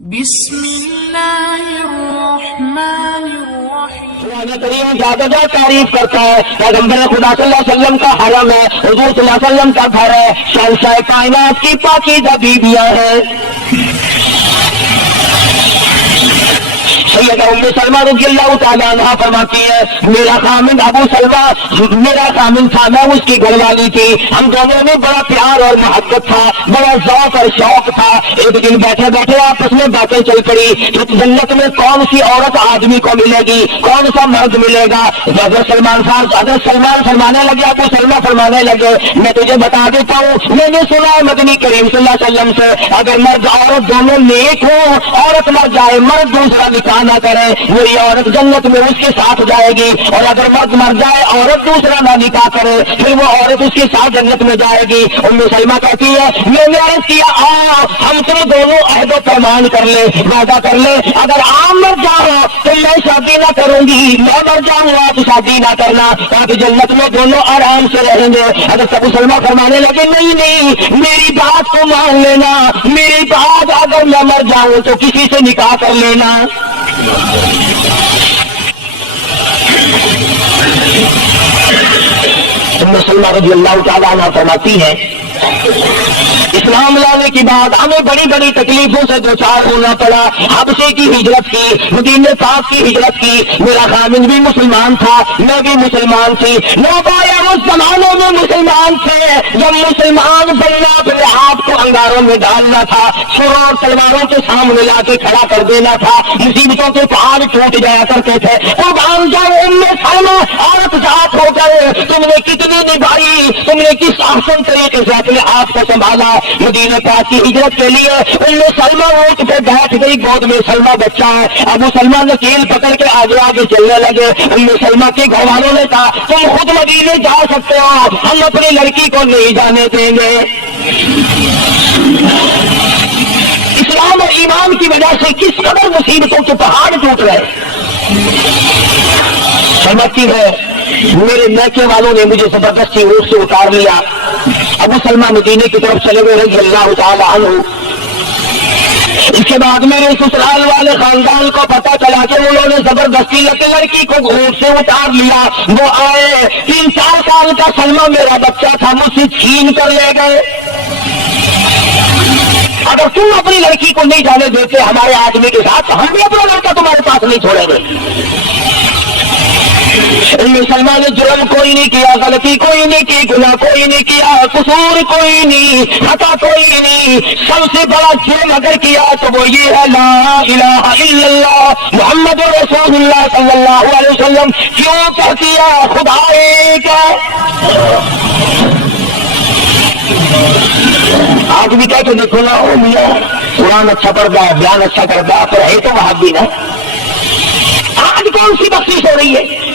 بسم اللہ الرحمن الرحیم۔ قرآن کریم زیادہ تعریف کرتا ہے پیغمبر خدا صلی اللہ علیہ وسلم کا حرم ہے، حضور صلی اللہ علیہ وسلم کا گھر ہے، شہنشاہ کائنات کی پاکیزہ بیویاں ہیں۔ سیدہ ام سلمہ رضی اللہ تعالیٰ عنہ فرماتی ہے میرا خامند ابو سلمہ میرا خامند تھا، میں اس کی گھر والی تھی، ہم دونوں میں بڑا پیار اور محبت تھا، بڑا ذوق اور شوق تھا۔ ایک دن بیٹھے بیٹھے آپس میں باتیں چل پڑی کہ جنت میں کون سی عورت آدمی کو ملے گی، کون سا مرد ملے گا۔ حضرت سلمان فرمانے لگے، ابو سلمہ فرمانے لگے میں تجھے بتا دیتا ہوں، میں نے سنا ہے مدنی کریم صلی اللہ علیہ وسلم سے اگر مرد عورت دونوں نیک ہوں، عورت مر جائے مرد دوسرا نکاح نہ کرے، وہی عورت جنت میں اس کے ساتھ جائے گی، اور اگر مرد مر جائے عورت دوسرا نہ نکاح کرے پھر وہ عورت اس کے ساتھ جنت میں جائے گی۔ ام سلمہ کہتی ہے میں نے عرض کیا ہم تم دونوں عہد و پیمان کر لے، وعدہ کر لے اگر آپ مر جاؤ تو میں شادی نہ کروں گی، میں مر جاؤں گا تو شادی نہ کرنا، تاکہ جنت میں دونوں آرام سے رہیں گے۔ حضرت ابو سلمہ فرمانے لگے نہیں میری بات کو مان لینا، میری بات اگر میں مر جاؤں تو کسی سے نکاح کر لینا۔ ام سلمہ رضی اللہ تعالیٰ عنہ فرماتی ہے اسلام لانے کے بعد ہمیں بڑی بڑی تکلیفوں سے دوچار ہونا پڑا، حبشے کی ہجرت کی، مدینہ پاک کی ہجرت کی، میرا خامند بھی مسلمان تھا، میں بھی مسلمان تھی، نوبایا اس زمانے میں مسلمان تھے جب مسلمان بننا اپنے آپ کو انگاروں میں ڈالنا تھا، چھروں اور تلواروں کے سامنے لا کے کھڑا کر دینا تھا، مصیبتوں کے پہاڑ ٹوٹ جایا کرتے تھے۔ قربان جاؤ ام سلمہ عورت ذات ہو گئے، تم نے کتنی نبھائی، تم نے کس احسن طریقے سے اپنے آپ کو سنبھالا۔ مدینہ پاک کی ہجرت کے لیے ام سلمہ اونٹ پہ بیٹھ گئی، گود میں سلمہ بچہ ہے، ابو سلمہ نکیل پکڑ کے آگے آگے چلنے لگے۔ ام سلمہ کے گھر والوں نے کہا تم خود مدینے جا سکتے ہو، ہم اپنی لڑکی کو نہیں جانے دیں گے۔ اسلام اور ایمان کی وجہ سے کس قدر مصیبتوں کے پہاڑ ٹوٹ رہے۔ سمجھتی ہے میرے میکے والوں نے مجھے زبردستی اونٹ سے اتار لیا، ابو سلمہ مدینے کی طرف چلے گئے رضی اللہ تعالی عنہ۔ اس کے بعد میرے سسرال والے خاندان کو پتا چلا کہ انہوں نے زبردستی لڑکی کو اونٹ سے اتار لیا، وہ آئے 3-4 سال کا سلمہ میرا بچہ تھا مجھ سے چھین کر لے گئے۔ اگر تم اپنی لڑکی کو نہیں جانے دیتے ہمارے آدمی کے ساتھ تو ہم بھی اپنا لڑکا تمہارے پاس نہیں چھوڑیں گے۔ ام سلمہ نے جرم کوئی نہیں کیا، غلطی کوئی نہیں کی، گناہ کوئی نہیں کیا، قصور کوئی نہیں، خطا کوئی نہیں، سب سے بڑا جرم اگر کیا تو وہ یہ ہے لا الہ الا اللہ محمد رسول اللہ صلی اللہ علیہ وسلم۔ کیوں کہتی ہے خدا ایک ہے؟ آج بھی کہہ کے دیکھو نا او میاں قرآن اچھا پڑھتا ہے، بیان اچھا کرتا ہے، پر ہے تو وہاں بھی نا۔ آج کون سی بخشش ہو رہی ہے؟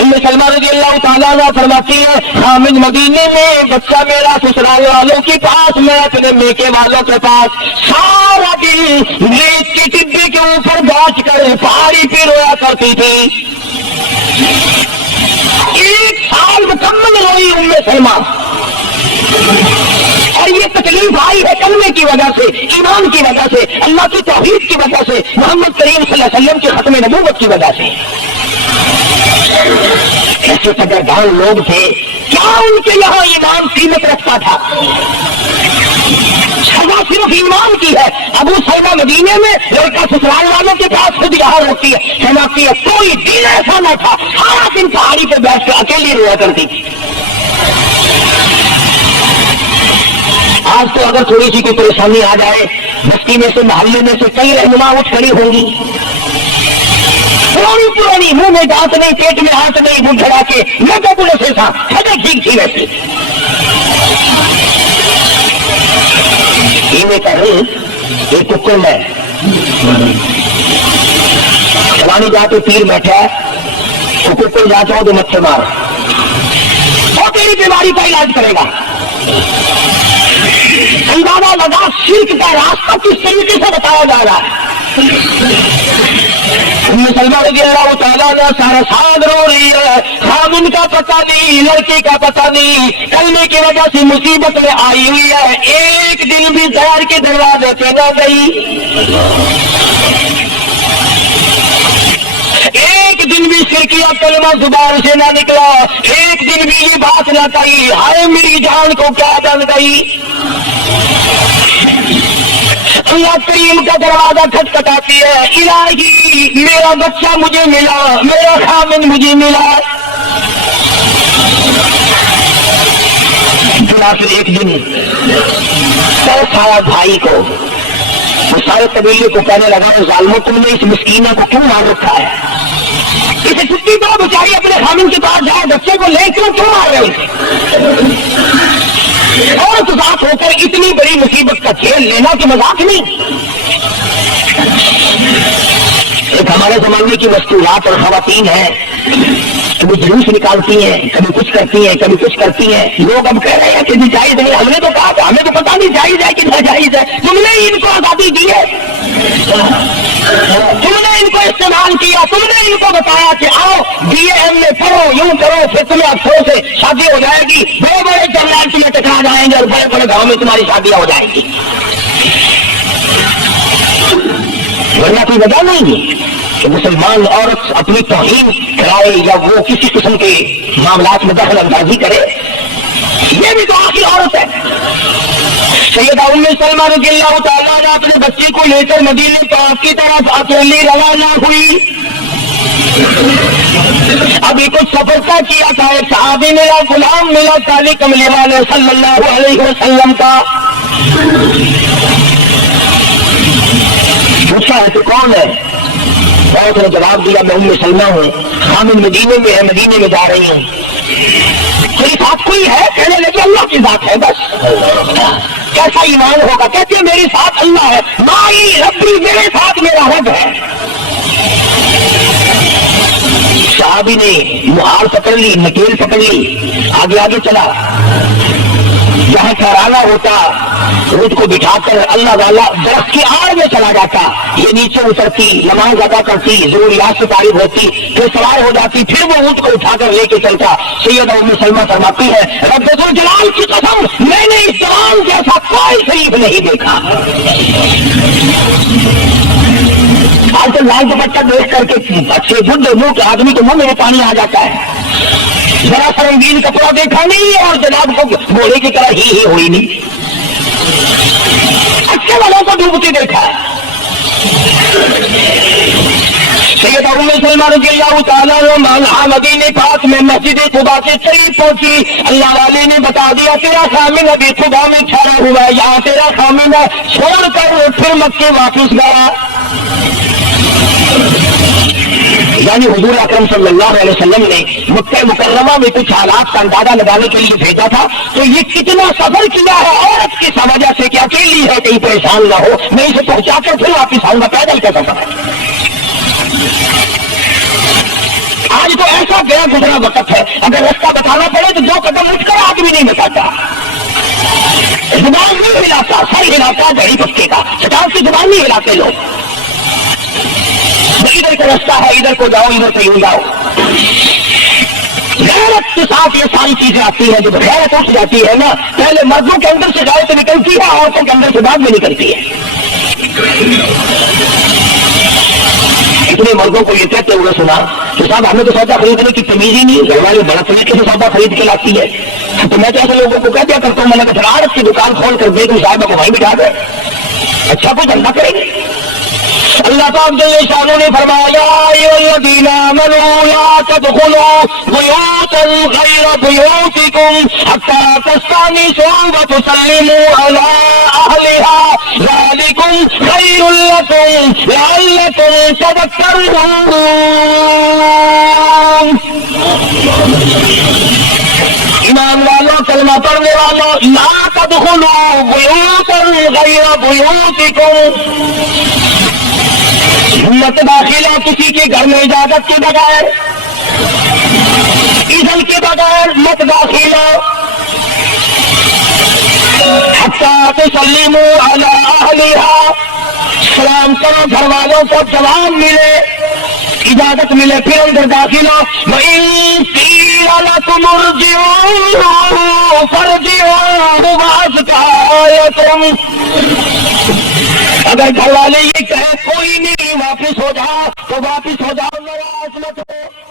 ام سلمہ رضی اللہ تعالیٰ عنہ فرماتی ہے خامد مدینے میں، بچہ میرا سسرال والوں کے پاس، میں اپنے میکے والوں کے پاس، سارا دن ریت کے ٹبے کے اوپر بیٹھ کر پہاڑی پہ رویا کرتی تھی۔ 1 سال مکمل روئی ام سلمہ، اور یہ تکلیف آئی ہے کلمے کی وجہ سے، ایمان کی وجہ سے، اللہ کی توحید کی وجہ سے، محمد کریم صلی اللہ علیہ وسلم کے ختم نبوت کی وجہ سے۔ ایسے سرگردان لوگ تھے، کیا ان کے یہاں ایمان قیمت رکھتا تھا؟ سزا صرف ایمان کی ہے۔ ابو سلمہ مدینے میں، لڑکا سسرال والوں کے پاس، خود یہاں رہتی ہے، سمجھتی ہے کوئی دن ایسا نہ تھا سارا دن پہاڑی پہ بیٹھ کر اکیلی رویا کرتی تھی۔ آج تو اگر تھوڑی سی کوئی پریشانی آ جائے بستی میں سے، محلے میں سے کئی رہنما اٹھ کھڑی ہوں گی، پرانی منہ میں دانت نہیں، پیٹ میں ہاتھ نہیں، منہ جھڑا کے میں تو پولیس سے تھا سدے ٹھیک تھی ویسے۔ ایک ککڑ ہے چلانی جا کے پیر بیٹھا ہے، تو ککڑ جاتا ہوں تو مچھر مار اور تیری بیماری کا علاج کرے گا۔ اندازہ لگا شرک کا راستہ کس طریقے سے بتایا جا رہا ہے۔ سلمہ رضی اللہ تعالیٰ عنہ سارا ساتھ رو رہی ہے، خامن کا پتہ نہیں، لڑکی کا پتہ نہیں، کلمے کی وجہ سے مصیبت میں آئی ہوئی ہے، ایک دن بھی غیر کے دروازے پہ نہ گئی، ایک دن بھی شرکیہ کلمہ زبان سے نہ نکلا، ایک دن بھی یہ بات نہ کہی ہائے میری جان کو کیا بن گئی۔ اللہ کریم کا دروازہ کھٹکھٹاتی ہے، الہی میرا بچہ مجھے ملا، میرا خامن مجھے ملا۔ پھر ایک دن طرف آیا بھائی کو، وہ سارے قبیلے کو کہنے لگا ظالموں تم نے اس مسکینہ کو کیوں مار رکھا ہے؟ اسے چھٹی دو بیچاری اپنے خامن کے پاس جائے، بچے کو لے کیوں مار رہے اسے؟ عورت ذات ہو کر اتنی بڑی مصیبت کا کھیل لینا کہ مذاق نہیں۔ ایک ہمارے زمانے کی مستورات اور خواتین ہیں، کبھی جلوس نکالتی ہیں، کبھی کچھ کرتی ہیں، کبھی کچھ کرتی ہیں، لوگ اب کہہ رہے ہیں کہ جائز نہیں، ہم نے تو کہا تھا، ہمیں تو پتہ نہیں جائز ہے کہ ناجائز ہے، تم نے ان کو آزادی دی ہے، تم نے ان کو استعمال کیا، تم نے ان کو بتایا کہ آؤ بی اے ایم میں پڑھو، یوں کرو، پھر تمہیں افسوس سے شادی ہو جائے گی، بڑے بڑے جنرل تمہیں ٹکرا جائیں گے اور بڑے بڑے گاؤں میں تمہاری شادیاں ہو جائیں گی، ورنہ کوئی وجہ نہیں کہ مسلمان عورت اپنی توہین کرائے یا وہ کسی قسم کے معاملات میں دخل اندازی کرے، یہ بھی تو آخر عورت ہے۔ سیدہ ام سلمہ رضی اللہ تعالیٰ نے اپنے بچی کو لے کر مدینے پاک کی طرف اکیلی روانہ ہوئی۔ ابھی کچھ سفر طے کیا تھا، ایک صحابی میرا غلام ملا کالی کملی والے صلی اللہ علیہ وسلم کا، پوچھا ہے تو کون ہے؟ عورت نے جواب دیا میں ام سلمہ ہوں، خامن مدینے میں ہے، مدینے میں جا رہی ہوں۔ کوئی ساتھ کوئی ہے؟ کہنے لگے اللہ کی ذات ہے بس۔ کیسا ایمان ہوگا؟ کہتے ہیں میرے ساتھ اللہ ہے، مائی ربی میرے ساتھ میرا رب ہے۔ صحابی نے مہار پکڑ لی، نکیل پکڑ لی، آگے آگے چلا، جہاں ٹھہرانا ہوتا اونٹ کو بٹھا کر اللہ والا درخت کی آڑ میں چلا جاتا، یہ نیچے اترتی، نماز ادا کرتی، ضروریات سے فارغ ہوتی، پھر سوار ہو جاتی، پھر وہ اونٹ کو اٹھا کر لے کے چلتا۔ سیدہ ام سلمہ فرماتی ہے رب ذوالجلال کی قسم میں نے اس جوان جیسا کوئی شریف نہیں دیکھا۔ آج تو لال دوپٹہ دیکھ کر کے اچھے بڈھے منہ کے آدمی کے منہ میں پانی آ جاتا ہے، ذرا سا رنگین کپڑا دیکھا نہیں اور جناب کو گھوڑے کی طرح ہی ہوئی نہیں، اچھے والوں کو ڈوبتی دیکھا ہے۔ سیدہ ام سلمہ رضی اللہ تعالیٰ عنہ مدینے پاک میں مسجد قباء کے قریب پہنچی، اللہ والے نے بتا دیا تیرا خامن ابھی قباء میں ٹھہرا ہوا ہے، یہاں تیرا خامن ہے، چھوڑ کر پھر مکے واپس گیا۔ یعنی حضور اکرم صلی اللہ علیہ وسلم نے مکہ مکرمہ میں کچھ حالات کا اندازہ لگانے کے لیے بھیجا تھا، تو یہ کتنا سفر کیا ہے عورت کی وجہ سے کہ اکیلی ہے، کہیں پریشان نہ ہو، میں اسے پہنچا کر پھر واپس آؤں گا، پیدل کا سفر ہے۔ آج تو ایسا گیا گزرا وقت ہے، اگر رستہ بتانا پڑے تو 2 قدم اٹھ کر آدمی نہیں بتاتا، زبان نہیں ہلاتا، سر ہلاتا گھڑی پکے کا، چٹان کی زبان نہیں ہلاتے لوگ، ادھر کا رستہ ہے، ادھر کو جاؤ، ادھر سے یوں جاؤ۔ غیرت کے ساتھ یہ ساری چیزیں آتی ہیں، جب غیرت اٹھ جاتی ہے نا، پہلے مردوں کے اندر سے غیرت نکلتی ہے، عورتوں کے اندر سے بعد میں نکلتی ہے۔ اتنے مردوں کو یہ کہتے ہوئے سنا کہ صاحب ہمیں تو سودا خریدنے کی تمیز ہی نہیں، گھر والے بڑا طریقے سے سودا خرید کے لاتی ہے، تو میں تو ایسے لوگوں کو کہہ دیا کرتا ہوں، میں نے کہا عورت کی دکان کھول کر دے دوں صاحبہ کو وہیں بٹھا دے، اچھا کچھ دھندا کریں گے۔ اللہ پاک جل شانہ نے فرمایا یا ایھا الذین آمنوا لا تدخلوا بیوتا غیر بیوتکم حتی تستأنسوا وتسلموا علی اہلہا ذالکم خیر لکم لعلکم تذکرون۔ ایمان والوں، کلمہ پڑھنے والوں، لا تدخلوا بیوتا غیر بیوتکم، مت داخلہ کسی کے گھر میں اجازت کے بغیر، اذن کے بغیر مت داخلہ، حتی تسلموا علی اہلہا، سلام کرو گھر والوں کو، جواب ملے، اجازت ملے پھر اندر داخل ہو. وَإِن قِيلَ لَكُمُ ارْجِعُوا فَارْجِعُوا وَأَزْكَىٰ لَكُمْ. اگر گھر والے یہ کہے کوئی نہیں واپس ہو جاؤ تو واپس ہو جاؤ، ناراض مت ہو.